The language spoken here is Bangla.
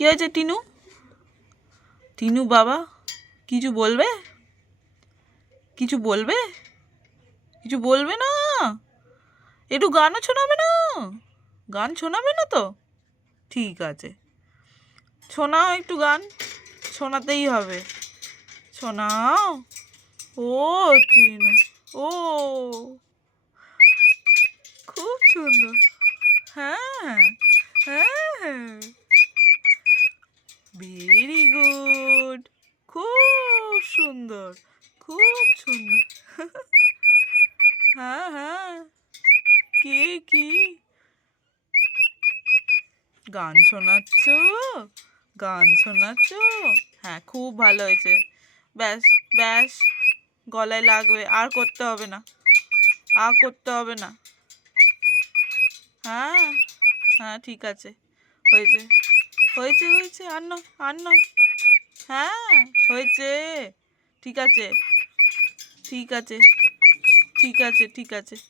কি হয়েছে টিনু? টিনু বাবা কিছু বলবে? কিছু বলবে? কিছু বলবে না? একটু গানও শোনাবে না? গান শোনাবে না তো? ঠিক আছে, শোনাও একটু গান। শোনাতেই হবে, শোনাও। ও টিনু, ও খুব সুন্দর। হ্যাঁ হ্যাঁ, ভেরি গুড, খুব সুন্দর, খুব সুন্দর। হ্যাঁ হ্যাঁ, কে কি গান শোনাচ্ছ? গান শোনাচ্ছ? হ্যাঁ, খুব ভালো হয়েছে। ব্যাস ব্যাস, গলায় লাগবে, আর করতে হবে না, আর করতে হবে না। হ্যাঁ হ্যাঁ, ঠিক আছে, হয়েছে হয়েছে হয়েছে, আর নয় আর নয়। হ্যাঁ হয়েছে, ঠিক আছে ঠিক আছে ঠিক আছে ঠিক আছে।